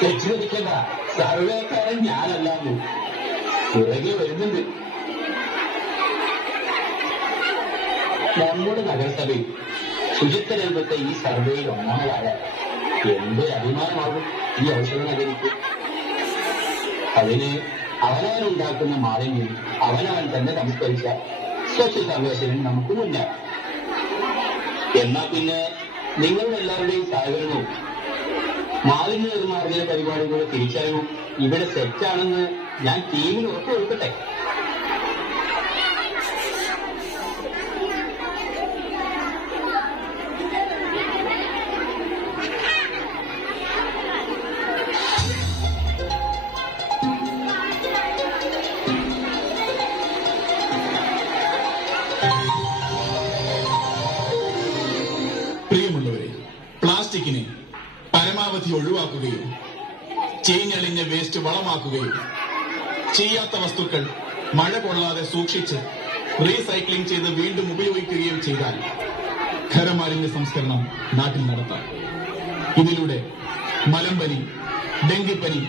തെറ്റിദ്ധരിക്കണ്ട സർവേക്കാരൻ ഞാനല്ലാന്നു. പുറകെ വരുന്നുണ്ട്. നമ്മുടെ നഗരസഭയിൽ ശുചിത്വ രംഗത്തെ ഈ സർവേയിൽ ഒന്നാമതായ എന്തൊരു അഭിമാനമാകും ഈ ഔഷധ നഗരിക്ക്? അതിന് അവനാൽ ഉണ്ടാക്കുന്ന മാലിന്യം അവനവൻ തന്നെ സംസ്കരിച്ച സ്വച്ഛ സർവേശ്വരൻ നമുക്ക് മുന്നേ എന്നാ പിന്നെ നിങ്ങളുടെ എല്ലാവരുടെയും സഹകരണവും മാലിന്യ നിർമ്മാർജന പരിപാടികളുടെ തിരിച്ചറിവും ഇവിടെ സെറ്റാണെന്ന് ഞാൻ ടീമിന് ഉറപ്പ് കൊടുക്കട്ടെ. പ്ലാസ്റ്റിക്കിനെ പരമാവധി ഒഴിവാക്കുകയും ചീഞ്ഞളിഞ്ഞ വേസ്റ്റ് വളമാക്കുകയും ചെയ്യാത്ത വസ്തുക്കൾ മഴ കൊള്ളാതെ സൂക്ഷിച്ച് റീസൈക്ലിംഗ് ചെയ്ത് വീണ്ടും ഉപയോഗിക്കുകയും ചെയ്താൽ ഖരമാലിന്യ സംസ്കരണം നാട്ടിൽ നടത്താം. ഇതിലൂടെ മലമ്പനി ഡെങ്കിപ്പനി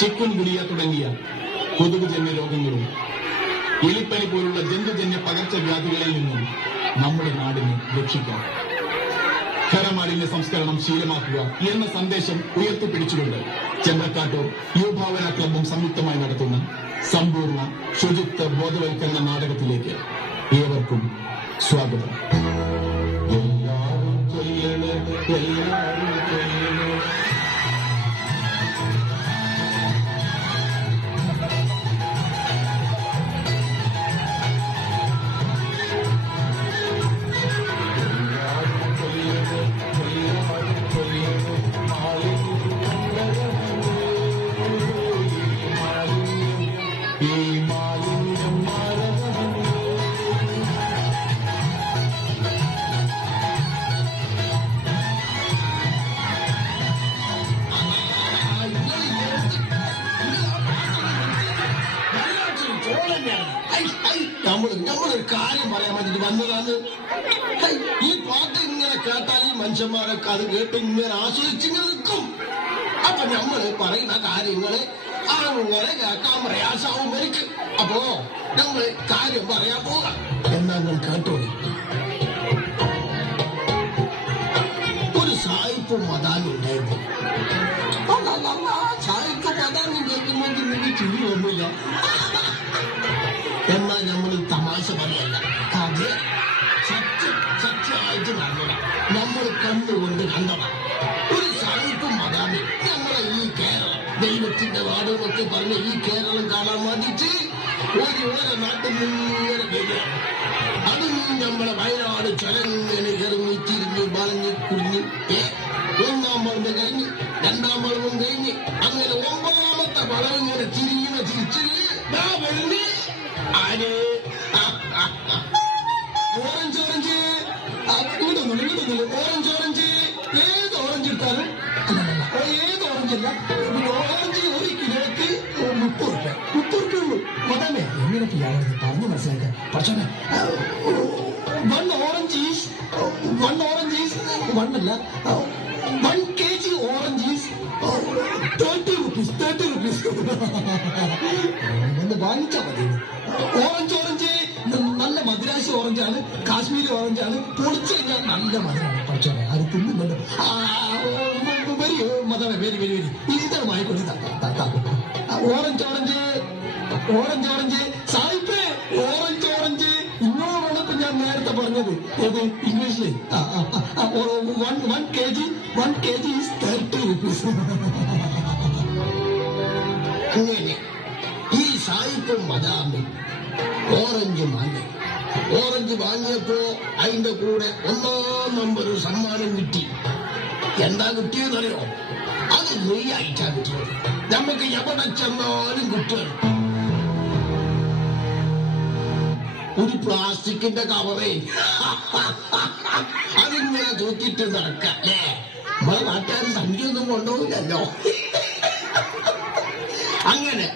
ചിക്കുൻ ഗുനിയ തുടങ്ങിയ കൊതുകുജന്യ രോഗങ്ങളും എലിപ്പനി പോലുള്ള ജന്തുജന്യ പകർച്ചവ്യാധികളിൽ നിന്നും നമ്മുടെ നാടിനെ രക്ഷിക്കാം. ഖരമാലിന്യ സംസ്കരണം ശീലമാക്കുക എന്ന സന്ദേശം ഉയർത്തിപ്പിടിച്ചുകൊണ്ട് ചന്ദ്രക്കാട്ടൂർ യുവഭാവന ക്ലബും സംയുക്തമായി നടത്തുന്ന സമ്പൂർണ ശുചിത്വ ബോധവൽക്കരണ നാടകത്തിലേക്ക് ഏവർക്കും സ്വാഗതം. എല്ലാവരും എല്ലാവരും പറയാൻ വേണ്ടിട്ട് വന്നതാണ് ഹൈ, ഈ പാട്ട് ഇങ്ങനെ കേട്ടാൽ ഈ മനുഷ്യന്മാരൊക്കെ അത് കേട്ട് ഇങ്ങനെ ആസ്വദിച്ചിങ്ങനെ നിൽക്കും. അപ്പൊ നമ്മൾ പറയുന്ന കാര്യങ്ങൾ അങ്ങനെ കേൾക്കാൻ പ്രയാസാവും എനിക്ക്. അപ്പോ നമ്മൾ കാര്യം പറയാൻ പോകാം. എന്നാ നിങ്ങൾ കേട്ടോളി ഒരു സായിപ്പ് മതാനുണ്ടായിരുന്നു സായിപ്പ് മതാൻ കേൾക്കുമ്പോൾ നിങ്ങൾക്ക് ചിരി ഒന്നുമില്ല. കണ്ടുകൊണ്ട് കണ്ടതാ ഒരു സായിപ്പും മതാമി നമ്മളെ ഈ കേരളം ദൈവത്തിന്റെ നാട് എന്നൊക്കെ പറഞ്ഞ ഈ കേരളം കാണാൻ വേണ്ടിയിട്ട് ഒരു ഓരോ നാട്ടിൽ ഇങ്ങനെ വരികയാണ് അതും നമ്മളെ വയനാട് ചരങ്ങനെ ഇറങ്ങി തിരിഞ്ഞ് വളഞ്ഞ് കുഞ്ഞ് ഏ ഒന്നാം വളവ് കഴിഞ്ഞ് രണ്ടാം വളവും കഴിഞ്ഞ് അങ്ങനെ ഒമ്പതാമത്തെ വളവ് ഇങ്ങനെ തിരിയുന്ന തിരിച്ച് ദാ വരുന്നേ ആര് ഓറഞ്ച് ഓറഞ്ച് ഒരു കിലോക്ക് മുപ്പത് റുപ്യ മുപ്പത് റുപ്യ ഉള്ളൂ. മതമേ എങ്ങനെയൊക്കെ പിള്ളേരെ പറഞ്ഞു മനസ്സിലാക്കാം പക്ഷേ one orange is one orange is one അല്ല one K G orange is thirty rupees thirty rupees ഒന്ന് വാങ്ങിച്ചാൽ മതി. ഓറഞ്ച് ഓറഞ്ച് നല്ല മദ്രാസ് ഓറഞ്ചാണ് കാശ്മീരി ഓറഞ്ചാണ് പൊളിച്ചു കഴിഞ്ഞാൽ നല്ല മധുരമാണ്. പക്ഷേ അത് തിന്നുന്നുണ്ട് മതമേ വരി വരി വരി ഇതാണ് വാങ്ങിക്കൊണ്ട് orange orange. Orange orange. സായിപ്പേ orange orange. ഇന്നോടാണ് ഇപ്പൊ ഞാൻ നേരത്തെ പറഞ്ഞത്. ഏത്? ഇംഗ്ലീഷിൽ one one K G one K G thirty rupees അങ്ങനെ ഈ സായിപ്പും മദാമി ഓറഞ്ച് വാങ്ങി. ഓറഞ്ച് വാങ്ങിയപ്പോ അതിന്റെ കൂടെ ഒന്നാം നമ്പർ സമ്മാനം കിട്ടി. എന്താ കിട്ടിയതറിയോ അത് ഫ്രീ ആയിട്ടാ കിട്ടിയത്. നമുക്ക് എവിടെ ചെന്നാലും കിട്ടും. ഒരു പ്ലാസ്റ്റിക്കിന്റെ കവറേ. അതിങ്ങനെ തൂക്കിട്ട് നടക്കല്ലേ നമ്മളെ നാട്ടുകാർ സംഖ്യൊന്നും കൊണ്ടുപോകില്ലല്ലോ. അങ്ങനെ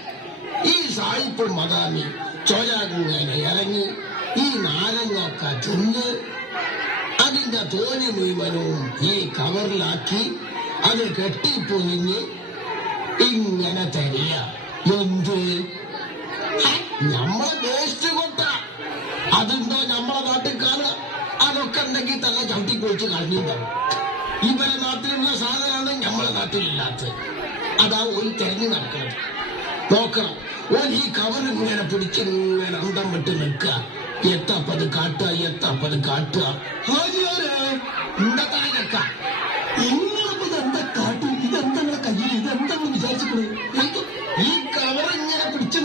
ഈ സായിപ്പ് മദാമി ചോലാകുങ്ങനെ ഇറങ്ങി ഈ നാരങ്ങൊക്കെ തിന്ന് അതിന്റെ തോൽ മുഴുവനും ഈ കവറിലാക്കി അത് കെട്ടിപ്പൊലിഞ്ഞ് ഇങ്ങനെ തരിക. എന്ത്? നമ്മളെ വേസ്റ്റ് കൊട്ട. അതെന്തോ നമ്മളെ നാട്ടിൽ കാണുക അതൊക്കെ ഉണ്ടെങ്കിൽ തന്നെ ചവിട്ടിക്കൊഴിച്ച് കളഞ്ഞിട്ടുണ്ടാവും ഇവരെ നാട്ടിലുള്ള സാധനമാണ് നമ്മളെ നാട്ടിലില്ലാത്തത്. അതാ ഒരു തെരഞ്ഞു നടക്കുന്നത് നോക്കണം. ഓൻ ഈ കവർ ഇങ്ങനെ പിടിച്ചിങ്ങനെ അന്തം വിട്ട് നിൽക്കുക. എത്തപ്പത് കാട്ടുക എത്താപ്പത് കാട്ടുക. എന്താ കാട്ടി ഇതെന്താ കയ്യിൽ? ഇതെന്താ വിചാരിച്ചത് ഈ കവർ ഇങ്ങനെ പിടിച്ചു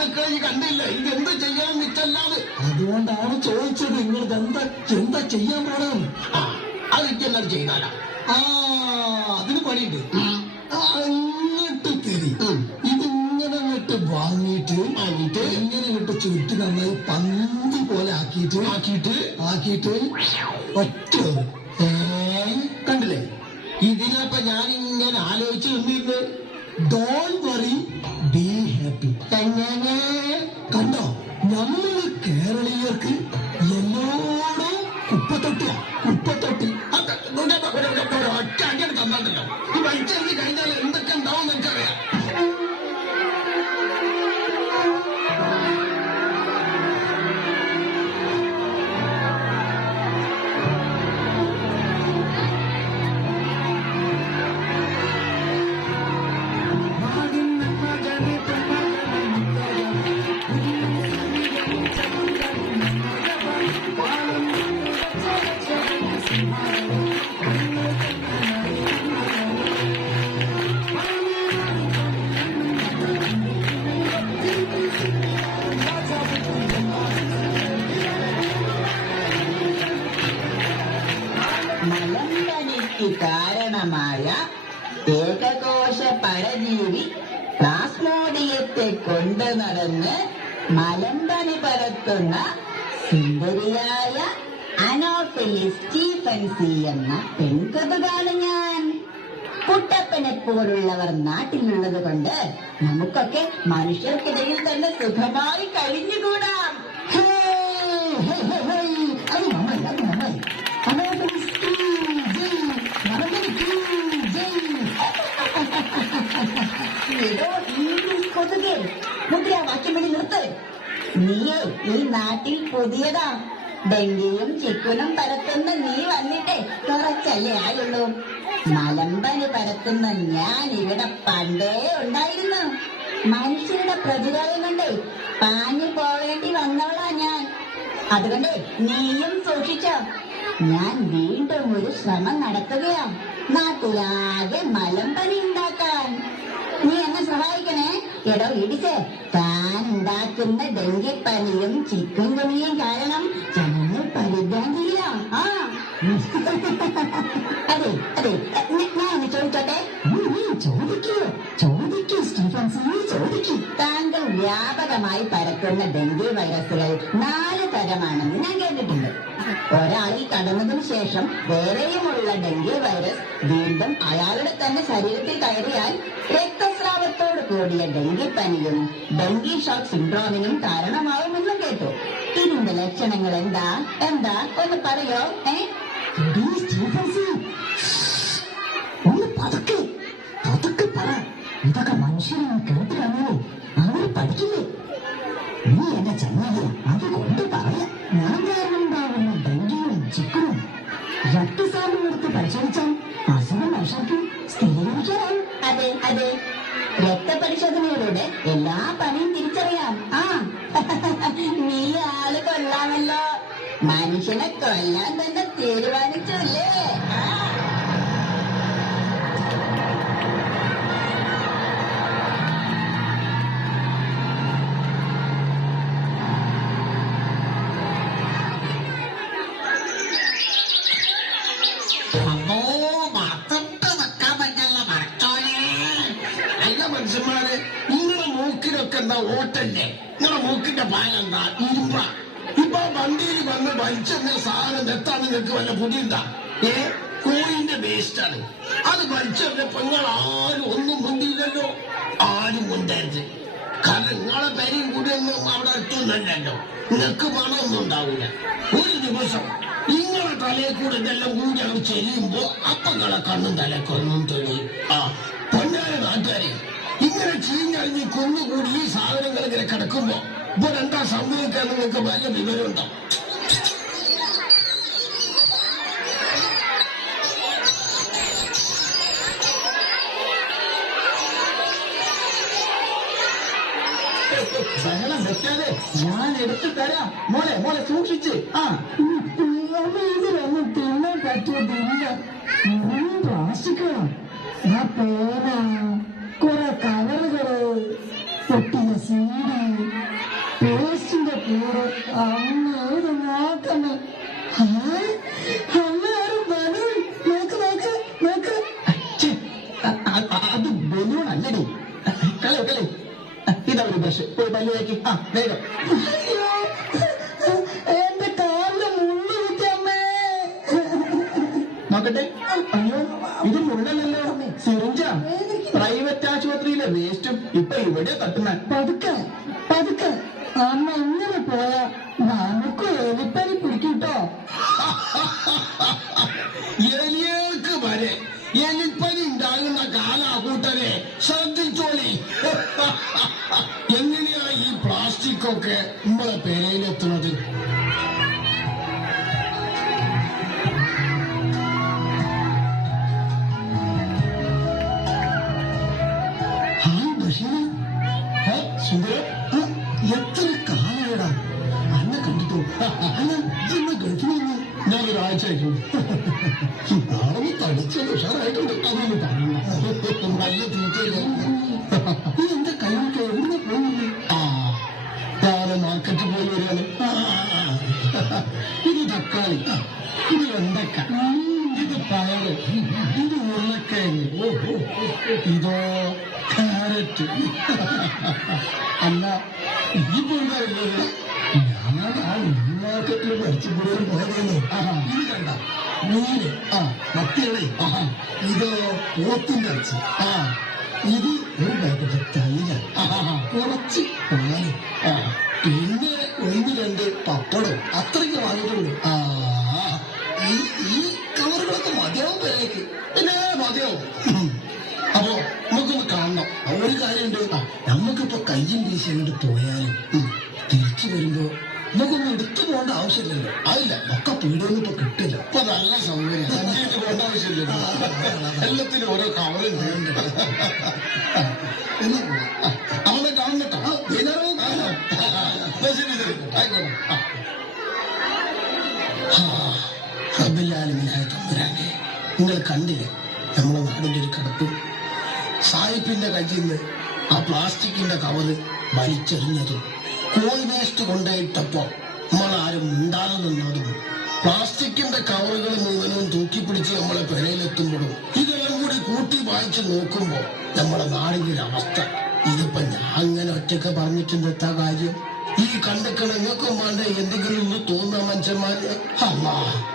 കണ്ടില്ല? ഇതെന്താ ചെയ്യാൻ നിൽക്കല്ലാതെ അതുകൊണ്ടാണ് ചോദിച്ചത് നിങ്ങൾ എന്താ എന്താ ചെയ്യാൻ പോണം ആ അത് ഇതെല്ലാം ചെയ്താലാ. ആ അതിന് പണിയുണ്ട്. അങ്ങോട്ട് തരി. വാങ്ങിയിട്ട് വാങ്ങിയിട്ട് ഇങ്ങനെ ഇട്ട് ചുറ്റി നന്നായി പന്തി പോലെ ആക്കിയിട്ട് ആക്കിയിട്ട് ആക്കിയിട്ട് ഒറ്റ കണ്ടില്ലേ? ഇതിനപ്പ ഞാൻ ഇങ്ങനെ ആലോചിച്ച് നിന്നിരുന്നു ഡോൺ വറി ബി ഹാപ്പി എങ്ങനെ? കണ്ടോ? നമ്മൾ കേരളീയർക്ക് കൊണ്ടു നടന്ന് മലമ്പനി പരത്തുന്ന സുന്ദരിയായ അനോഫിലി സ്റ്റീഫൻസി എന്ന പെൺകൊതുകാണ് ഞാൻ. കുട്ടപ്പനെ പോലുള്ളവർ നാട്ടിലുള്ളത് കൊണ്ട് നമുക്കൊക്കെ മനുഷ്യർക്കിടയിൽ തന്നെ സുഖമായി കഴിഞ്ഞുകൂടാം. ഹേ, ഹേ, കൊതുകേ മുദ്രാവാക്യം വിളി നിർത്ത്. നീയേ ഈ നാട്ടിൽ പുതിയതാ. ഡെങ്കിയും ചിക്കുനും പരത്തുന്ന നീ വന്നിട്ടേ കുറച്ചല്ലേ ആയുള്ളൂ. മലമ്പനി പരത്തുന്ന ഞാൻ ഇവിടെ പണ്ടേ ഉണ്ടായിരുന്നു. മനുഷ്യരുടെ പ്രതിരോധം കൊണ്ടേ പാഞ്ഞു പോവേണ്ടി വന്നവളാ ഞാൻ. അതുകൊണ്ട് നീയും സൂക്ഷിച്ചോ. ഞാൻ വീണ്ടും ഒരു ശ്രമം നടത്തുകയാ നാട്ടിലാകെ മലമ്പനി ഉണ്ടാക്കാൻ. നീ എന്നെ സഹായിക്കണേ. എടോ ഇടിച്ചേ. താൻ ഉണ്ടാക്കുന്ന ഡെങ്കിപ്പനിയും ചിക്കൻ കുനിയും കാരണം ജനങ്ങൾ പരിഭ്രാന്തിയില്ല. ആ. അതെ അതെ. ഞാൻ ഒന്ന് ചോദിച്ചോട്ടെ? ചോദിക്കൂ. ചോദിക്കൂ സ്റ്റീഫൻ ചോദിക്കൂ. താങ്കൾ വ്യാപകമായി പരക്കുന്ന ഡെങ്കി വൈറസുകൾ നാല് തരമാണെന്ന് ഞാൻ കേട്ടിട്ടുണ്ട്. ഒരാളിൽ കടന്നതിന് ശേഷം വേറെയുമുള്ള ഡെങ്കി വൈറസ് വീണ്ടും അയാളുടെ തന്നെ ശരീരത്തിൽ കയറിയാൽ രക്തസ്രാവത്തോട് കൂടിയ ഡെങ്കിപ്പനിയും ഡെങ്കി ഷോക്ക് സിൻഡ്രോമിനും കാരണമാവുമെന്നും കേട്ടു. ഇതിന്റെ ലക്ഷണങ്ങൾ എന്താ? എന്താ ഒന്ന് പറയോ? ഏ? രക്തപരിശോധനയിലൂടെ എല്ലാ പണിയും തിരിച്ചറിയാം. ആ നീ ആൾ കൊള്ളാമല്ലോ. മനുഷ്യനെ കൊല്ലാൻ തന്നെ തീരുമാനിച്ചു അല്ലേ ഓട്ടല്ലേ നിങ്ങളുടെ മൂക്കിന്റെ പാലെന്താ ഇരുമ്പ. ഇപ്പൊ വണ്ടിയിൽ വന്ന് വലിച്ചെന്ന സാധനം എത്താണ് നിങ്ങൾക്ക് വല്ല പുതിയതാ ഏ? കോഴിന്റെ വേസ്റ്റാണ്. അത് വലിച്ചെറിഞ്ഞപ്പോ പെങ്ങൾ ആരും ഒന്നും മുണ്ടിയില്ലല്ലോ. ആരും മുണ്ടരുത്. കാരണം നിങ്ങളെ പേരും കൂടി ഒന്നും അവിടെ എത്തുന്നല്ലോ നിങ്ങൾക്ക് പണമൊന്നും ഉണ്ടാവില്ല ഒരു ദിവസം നിങ്ങളെ തലയിൽ കൂടെ ഇതെല്ലാം കൂടി അവർ ചെല്ലുമ്പോ അപ്പങ്ങളെ കണ്ണും തലക്കൊന്നും തെളിയും. ആ പൊന്നാര നാട്ടുകാരെ ഇങ്ങനെ ചീഞ്ഞഴിഞ്ഞ് കുന്നുകൂടി ഈ സാധനങ്ങൾ ഇങ്ങനെ കിടക്കുമ്പോ ഇവിടെ എന്താ സംഭവിക്കാൻ നിങ്ങൾക്ക് വല്ല വിവരമുണ്ടോ ബഹളം ഞാൻ എടുത്തു തരാം. മോളെ മോളെ സൂക്ഷിച്ച്. ആ. ഇതിലൊന്നും തിന്നാൻ പറ്റിയതില്ല പ്ലാസ്റ്റിക്കാണ്. ആ പേന കൂടെ അമ്മ ഏത് നോക്കണേ അമ്മ ആരും ബലൂൺ നോക്ക് നോക്ക് നോക്ക് അത് ബലൂൺ അല്ലടി കളി കളി ഇതാ ഒരു ബ്രഷ് പല്ല് ആ വേഗം എന്റെ കാലിൽ മുള്ളു കുത്തിയമ്മേ നോക്കട്ടെ. അയ്യോ ഇത് മുള്ളല്ലോ സിറിഞ്ച. പ്രൈവറ്റ് ആശുപത്രിയിലെ വേസ്റ്റും ഇപ്പൊ ഇവിടെ തട്ടുന്ന പതുക്കെ പതുക്കെ. അമ്മ ഇങ്ങനെ പോയാ? നമുക്ക് എലിപ്പനി പിടിക്കൂട്ടോ. എലിയേക്ക് വരെ എലിപ്പനി ഉണ്ടാകുന്ന കാലാകൂട്ടരെ ശ്രദ്ധിച്ചോളി. എങ്ങനെയാ ഈ പ്ലാസ്റ്റിക് ഒക്കെ നമ്മളെ പേരയിലെത്തുന്നത് മാർക്കറ്റിൽ പോയി വരികയാണ് ഇത് തക്കാളി. ഇത് വെണ്ടക്ക. ഇത് പയറ്. ഇത് ഉരുളക്കിഴങ്ങ്. ഇതോ കാരറ്റ് അല്ല ഇപ്പൊ എന്താ? ഞാൻ ആ മാർക്കറ്റിൽ പഠിച്ചപ്പോഴും പോയതല്ലേ ഇത് കണ്ട. മീന് ആ മത്തികളെ ഇത് പോത്തിന്റെ ഇറച്ചി. ആ ഇത് എല്ലാത്തിനും ഓരോ കവറുണ്ട് അവളെ കാണട്ടോ വൈകുന്നേരം കാണാം ആ, ശരി ശരി. ആയിക്കോട്ടെ. ആ. തമ്പുരാനെ നിങ്ങൾ കണ്ടില്ലേ? നമ്മളെ നാടിന്റെ ഒരു കിടപ്പ്. സായിപ്പിന്റെ കയ്യിൽ ആ പ്ലാസ്റ്റിക്കിന്റെ കവറ് വലിച്ചെറിഞ്ഞതും കോഴി വേസ്റ്റ് കൊണ്ടുപോയിട്ടപ്പോ നമ്മളാരും ആരും നിന്നതും പ്ലാസ്റ്റിക്കിന്റെ കവറുകൾ മുഴുവനും തൂക്കിപ്പിടിച്ച് നമ്മളെ പെരയിലെത്തുമ്പോഴും ഇതെല്ലാം കൂടി കൂട്ടി വായിച്ച് നോക്കുമ്പോ നമ്മളെ നാടിന്റെ ഒരു അവസ്ഥ. ഇതിപ്പോ ഞാൻ അങ്ങനെ ഒറ്റയ്ക്ക് പറഞ്ഞിട്ടുണ്ടെത്താ കാര്യം? ഈ കണ്ടക്കണ നിങ്ങൾക്കും വേണ്ട എന്തെങ്കിലും ഒന്ന് തോന്നുന്ന മനുഷ്യന്മാര്? അല്ല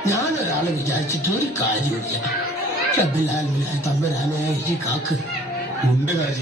ഞാനൊരാളെ വിചാരിച്ചിട്ട് ഒരു കാര്യമില്ല തമ്പരാനെ കാക്ക്. ഉണ്ട് കാജി